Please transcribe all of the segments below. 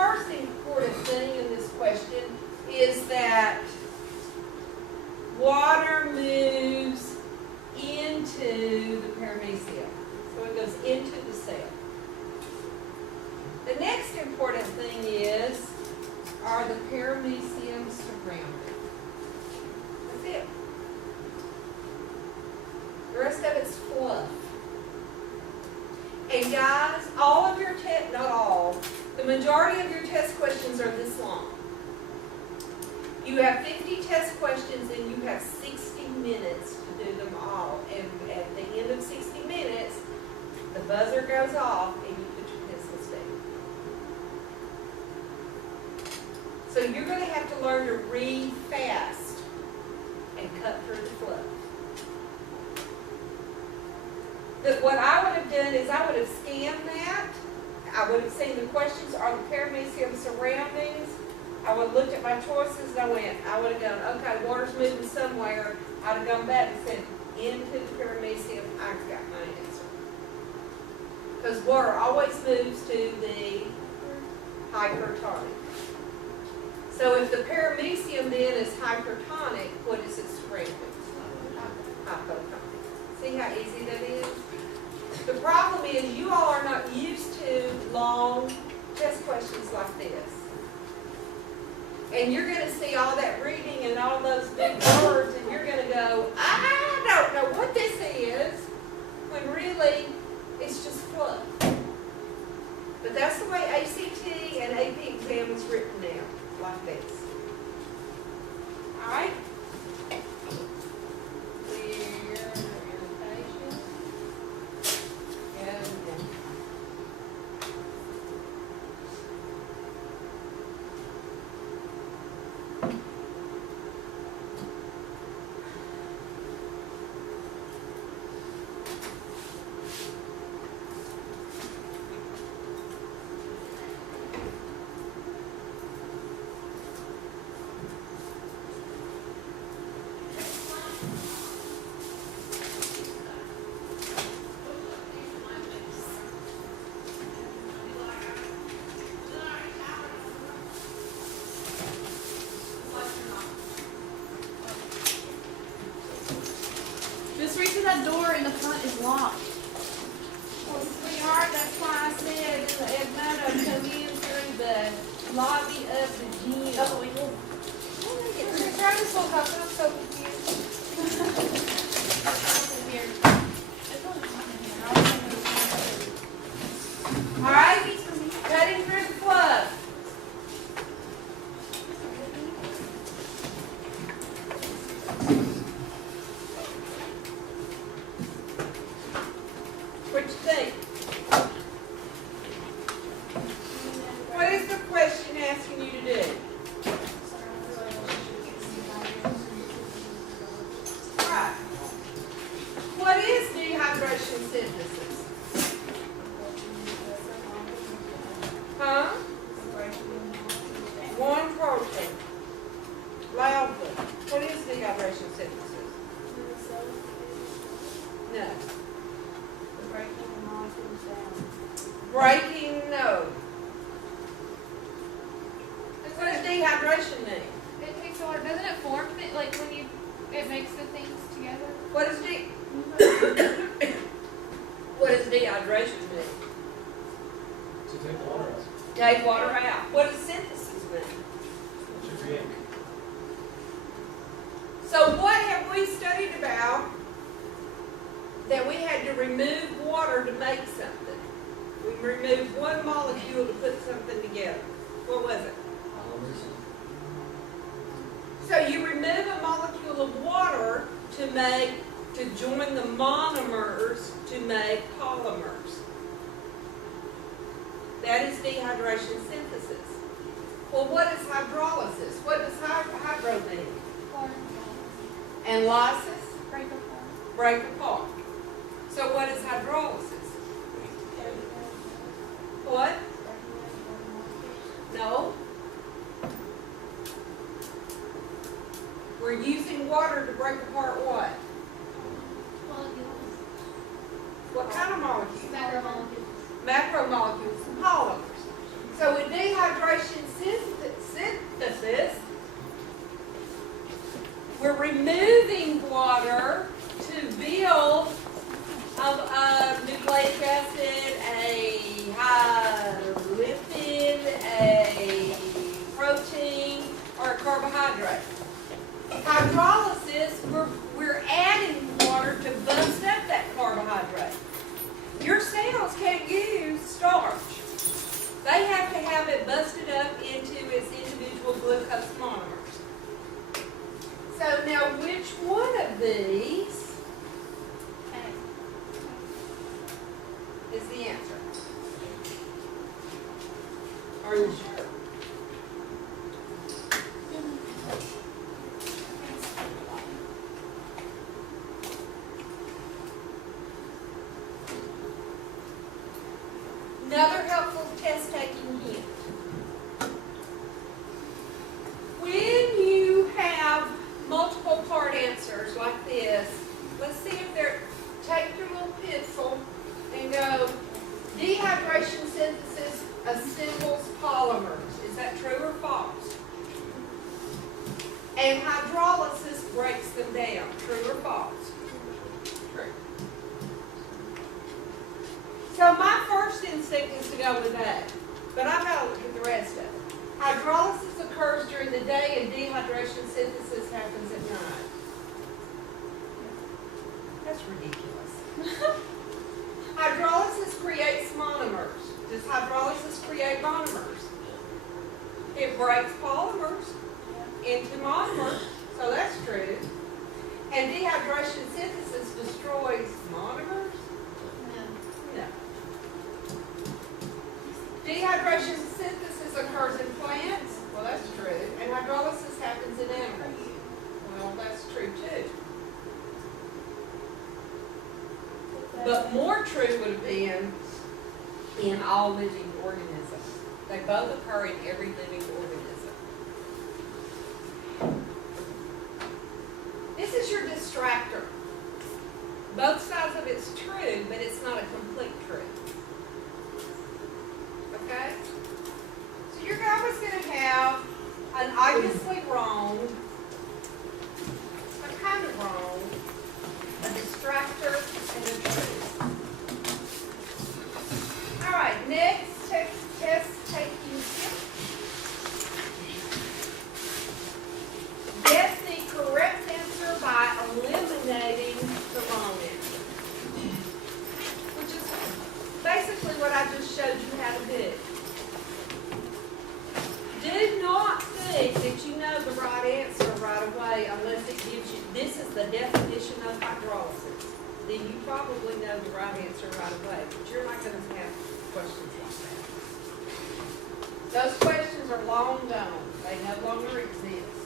first important thing in this question is that water moves into the paramecium. So it goes into the cell. The next important thing are the paramecium surrounding. That's it. The rest of it's fluff. And guys, all of your tests, not all, the majority of your test questions are this long. You have 50 test questions and you have 60 minutes to do them all. And at the end of 60 minutes, the buzzer goes off and you put your pencils down. So you're going to have to learn to read fast and cut through the fluff. What I would have done is I would have scanned that. I would have seen the questions are the paramecium surroundings. I would have looked at my choices and I would have gone, okay, water's moving somewhere. I'd have gone back and said, into the paramecium, I've got my answer. Because water always moves to the hypertonic. So if the paramecium then is hypertonic, what is it surrounding? Hypotonic. See how easy that is? The problem is you all are not used to long test questions like this. And you're going to see all that reading and all those big words and you're going to go, I don't know what this is, when really it's just fluff. But that's the way ACT and AP exam is written now, like this. All right? This reason that door in the front is locked. Well, sweetheart, that's why I said Edmundo come in through the lobby of the gym. Oh, we will. Try this one, I'm so confused. All right, cutting through the fluff. What you think? What is the question asking you to do? Right. What is dehydration synthesis? Huh? One protein. Loudly. What is dehydration synthesis? No. Breaking, no. What does dehydration mean? It takes water. Doesn't it form it like when you it makes the things together? What is what does dehydration mean? To take water out. Take water out. What does synthesis mean? To create. So what have we studied about that we had to remove water to make something? We removed one molecule to put something together. What was it? So you remove a molecule of water to join the monomers to make polymers. That is dehydration synthesis. Well, what is hydrolysis? What does hydro mean? And lysis? Break apart. Break apart. So what is hydrolysis? What? No. We're using water to break apart what? What kind of molecules? Macromolecules. Macromolecules and polymers. So with dehydration removing water to build nucleic acid, a lipid, a protein, or a carbohydrate. Hydrolysis, we're adding water to bust up that carbohydrate. Your cells can't use starch. They have to have it busted up into its individual glucose monomers. So now which one of these is the answer? Are you sure? Another helpful test-taking hint. When you have multiple part answers like this, let's see if they're, take your little pencil and go, dehydration synthesis assembles polymers. Is that true or false? And hydrolysis breaks them down. True or false? True. So my first instinct is to go with that, but I've got to look at the rest of it. Hydrolysis occurs during the day and dehydration synthesis happens at night. That's ridiculous. Hydrolysis creates monomers. Does hydrolysis create monomers? It breaks polymers into monomers, so that's true. And dehydration synthesis destroys monomers? No. Dehydration synthesis occurs in plants? Well, that's true. And hydrolysis happens in animals? Well, that's true too. But more true would have been in all living organisms. They both occur in every living organism. This is your distractor. Both sides of it's true, but it's not a complete truth. Okay? So your guy was going to have an obviously wrong, a kind of wrong, a distractor, and a truth. All right, next test taking tip. Guess the correct answer by eliminating the wrong answer, which is basically what I just showed you how to do. Do not think that you know the right answer right away unless it gives you, this is the definition of hydrolysis. Then you probably know the right answer right away, but you're not going to have questions like that. Those questions are long gone. They no longer exist.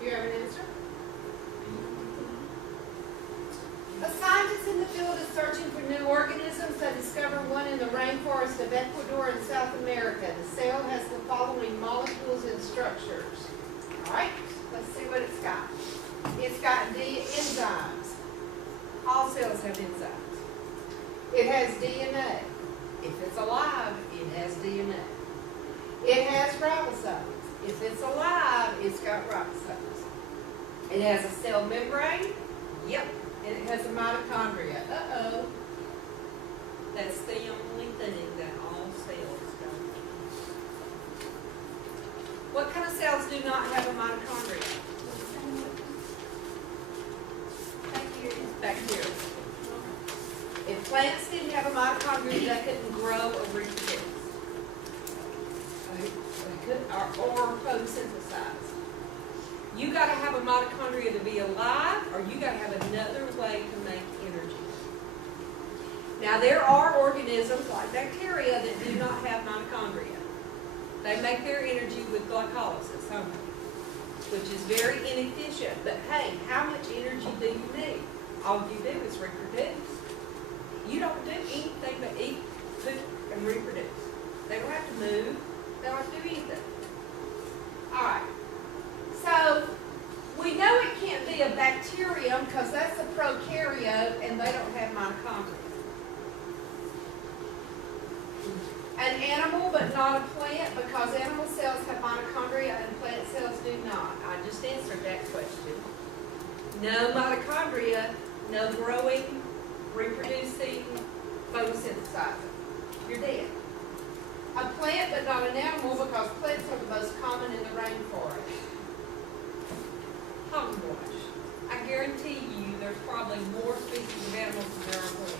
Do you have an answer? A scientist in the field is searching for new organisms. They discovered one in the rainforest of Ecuador and South America. The cell has the following molecules and structures. All right, let's see what it's got. It's got enzymes. All cells have enzymes. It has DNA. If it's alive, it has DNA. It has ribosomes. If it's alive, it's got ribosomes. It has a cell membrane. Yep. And it has a mitochondria. Uh-oh. That's the only thing that all cells don't. What kind of cells do not have a mitochondria? Plants didn't have a mitochondria, they couldn't grow or reproduce. They could, or photosynthesize. You gotta have a mitochondria to be alive, or you gotta have another way to make energy. Now, there are organisms like bacteria that do not have mitochondria. They make their energy with glycolysis only, which is very inefficient. But hey, how much energy do you need? All you do is reproduce. You don't do anything but eat, poop, and reproduce. They don't have to move. They don't have to do anything. All right. So, we know it can't be a bacterium because that's a prokaryote and they don't have mitochondria. An animal but not a plant because animal cells have mitochondria and plant cells do not. I just answered that question. No mitochondria, no growing, reproducing, photosynthesizing. You're dead. A plant but not an animal because plants are the most common in the rainforest. Hogwash. I guarantee you there's probably more species of animals than there are plants.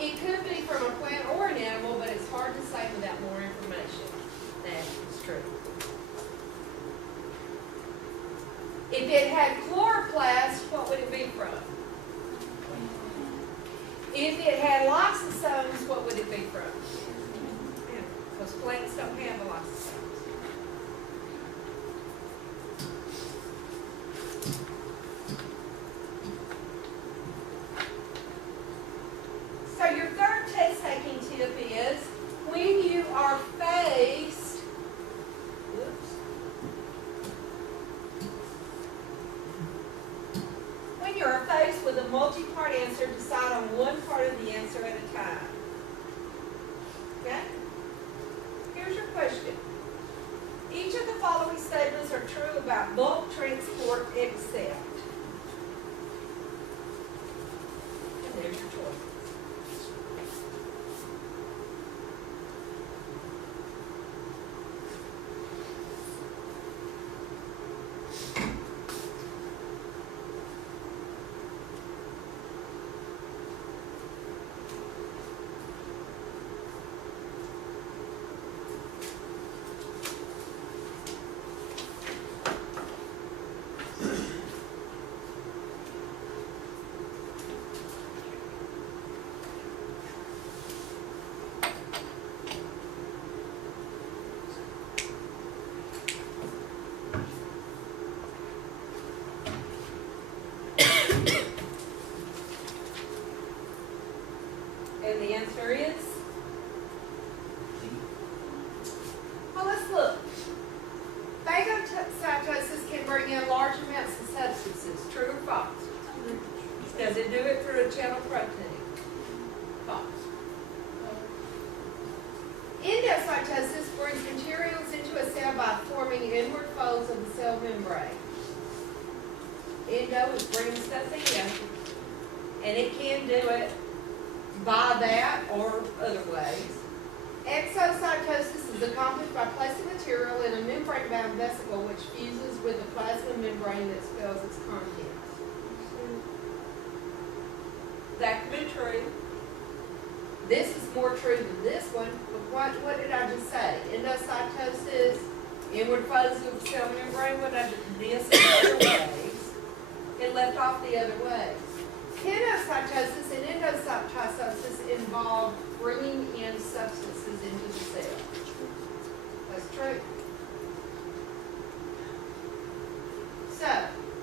It could be from a plant or an animal, but it's hard to say without more information. That is true. If it had chloroplast, what would it be from? If it had lysosomes, what would it be from? Because plants don't have a lysosomes. So your third test-taking tip is when you are faced, when you are faced with a multi-part answer, decide on one part of the answer at a time. Okay? Here's your question. Each of the following statements are true about bulk transport except. And there's your choice. And the answer is? Well, let's look. Phagocytosis can bring in large amounts of substances. True or false? Does it do it through a channel protein? False. Endocytosis brings materials into a cell by forming inward folds of the cell membrane. Endo is bringing stuff in, and it can do it by that or other ways. Exocytosis is accomplished by placing material in a membrane-bound vesicle which fuses with the plasma membrane that expels its contents. That could be true. This is more true than this one, but what did I just say? Endocytosis, inward folds of the cell membrane, what I did this in other ways. It left off the other ways. Kenocytosis and endocytosis involve bringing in substances into the cell. That's true. So,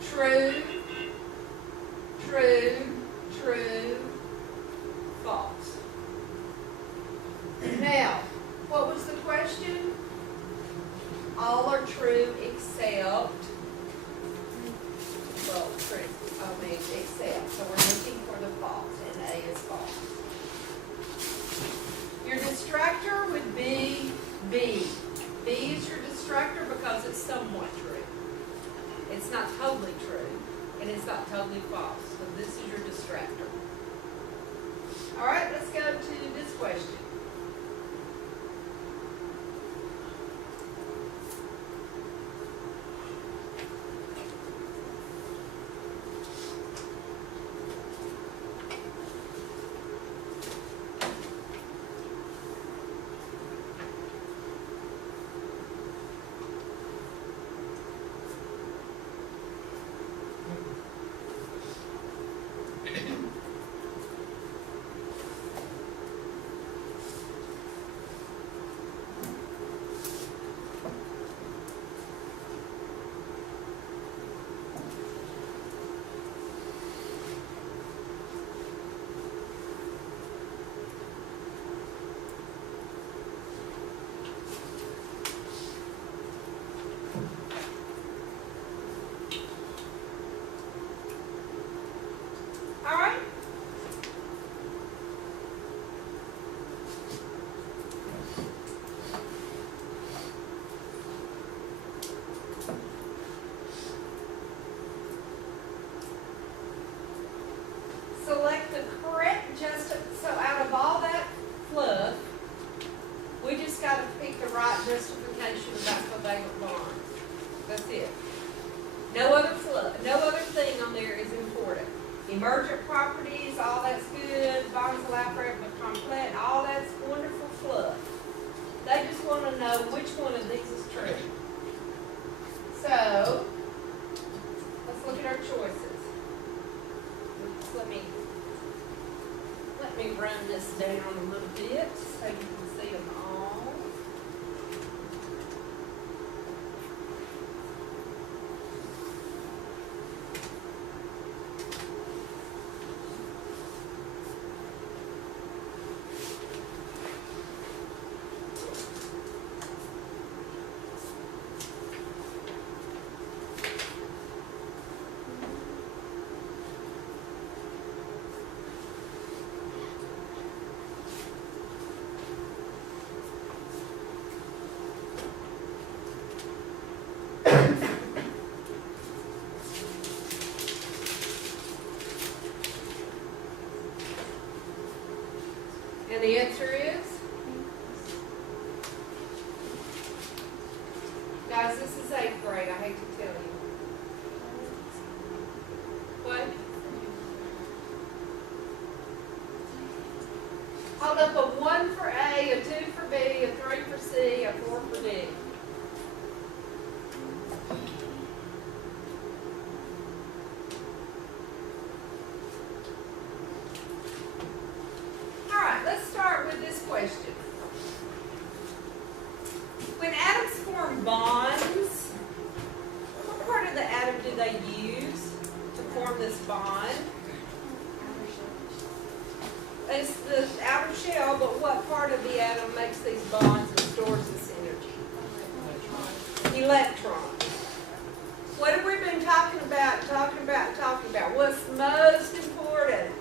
true, true, true, false. Now, what was the question? All are true except, well, true. Except. So we're looking for the false, and A is false. Your distractor would be B. B is your distractor because it's somewhat true. It's not totally true, and it's not totally false. So this is your distractor. All right, let's go to this question. right justification about covalent bonds. That's it. No other no other thing on there is important. Emergent properties, all that's good, bonds allow for it to become plant, all that's wonderful fluff. They just want to know which one of these is true. So, let's look at our choices. Let me run this down a little bit so you can see them all. And the answer is? Guys, this is 8th grade, I hate to tell you. What? Hold up, a 1 for A, a 2 for B, a 3 for C, a 4 for D. Question. When atoms form bonds, what part of the atom do they use to form this bond? It's the outer shell, but what part of the atom makes these bonds and stores this energy? Electrons. What have we been talking about? What's most important?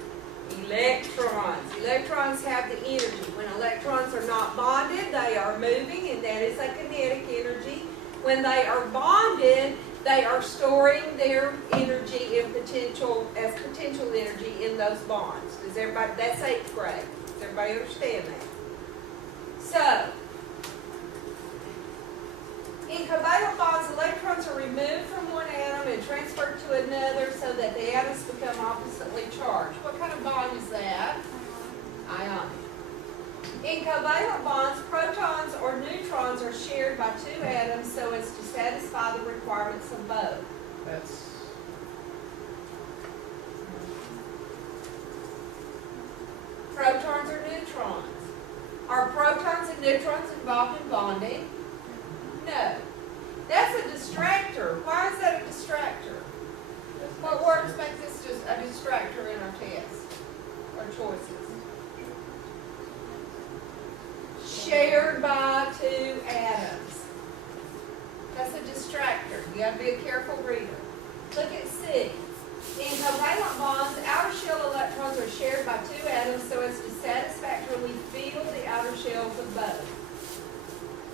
Electrons. Electrons have the energy. When electrons are not bonded, they are moving, and that is a kinetic energy. When they are bonded, they are storing their energy in potential energy in those bonds. Does everybody? That's 8th grade. Does everybody understand that? So, in covalent bonds, electrons are removed from one atom and transferred to another so that the atoms become oppositely charged. What kind of bond is that? Ionic. In covalent bonds, protons or neutrons are shared by 2 atoms so as to satisfy the requirements of both. That's. Protons or neutrons. Are protons and neutrons involved in bonding? No. That's a distractor. Why is that a distractor? What words make this just a distractor in our test? Our choices. Shared by 2 atoms. That's a distractor. You gotta be a careful reader. Look at C. In covalent bonds, outer shell electrons are shared by 2 atoms so as to satisfactorily fill the outer shells of both.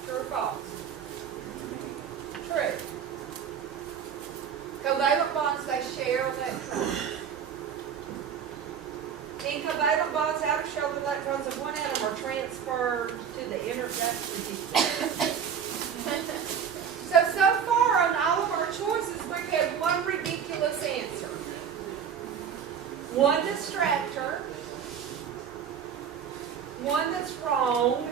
True or false? True. Covalent bonds, they share electrons. In covalent bonds, outer shell electrons of one atom are transferred to the inner. That's ridiculous. So far on all of our choices, we've had one ridiculous answer. One distractor. One that's wrong.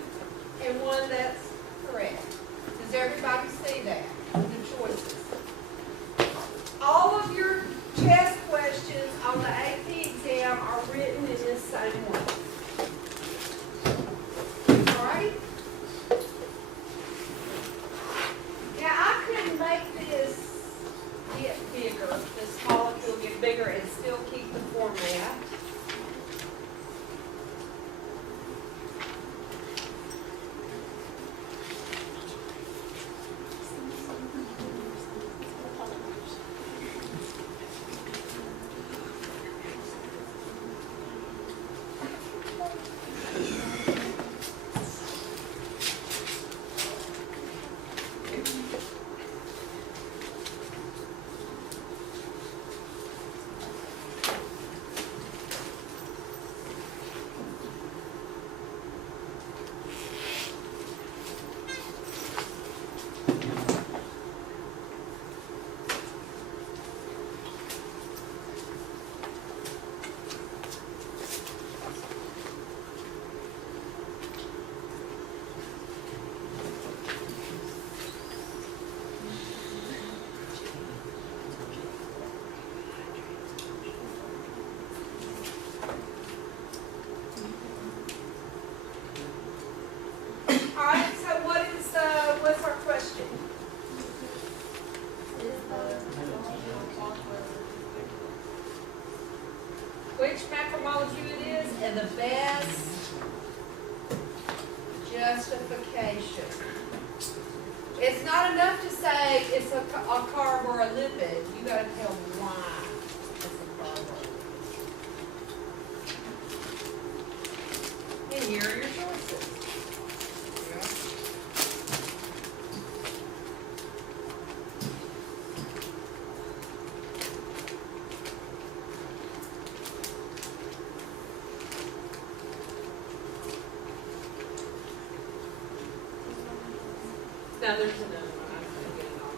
justification. It's not enough to say it's a carb or a lipid, you gotta tell why it's a carb or a lipid. And here are your choices. Now, there's another one, I'm gonna get it on.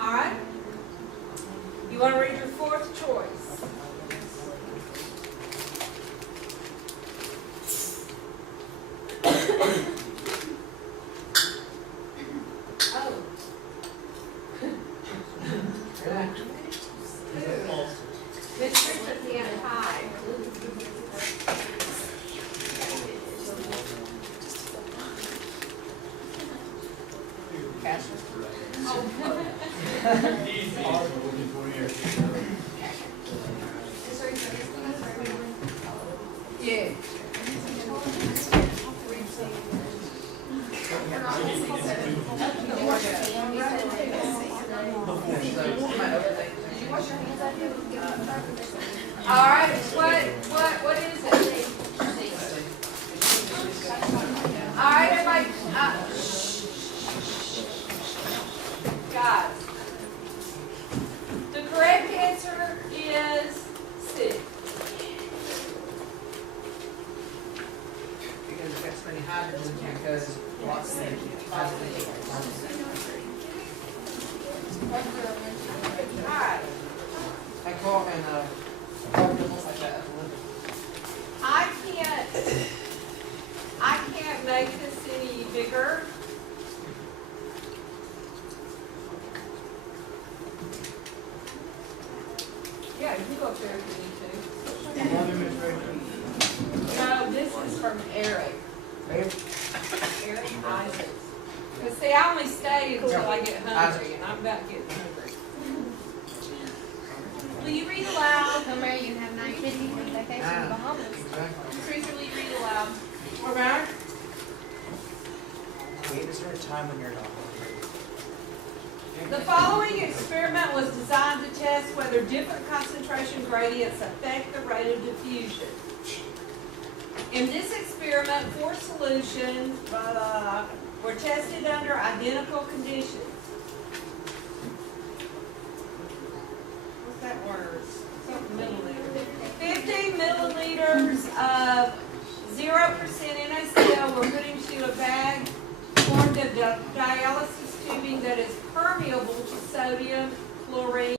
All right? You wanna read your fourth choice? Oh. Miss Richard can't hide. Yeah. All right, what is it? All right, everybody, guys. The correct answer is C. Because it gets many hydrogens because lots of hydrogen. All right. I call in almost like that. I can't make this any bigger. Yeah, you can go up there if you need to. No, this is from Eric. Eric Isaacs. Cause see, I only stay until I get hungry, and I'm about getting hungry. Will you read aloud? Come here, you can have 9 kids on vacation in the Bahamas. Teresa, will you read aloud? What about? Wait, is there a time when you're not hungry? The following experiment was designed to test whether different concentration gradients affect the rate of diffusion. In this experiment, 4 solutions were tested under identical conditions. What's that word? Something milliliter. 50 milliliters of 0% NaCl were put into a bag formed of dialysis tubing that is permeable to sodium, chlorine,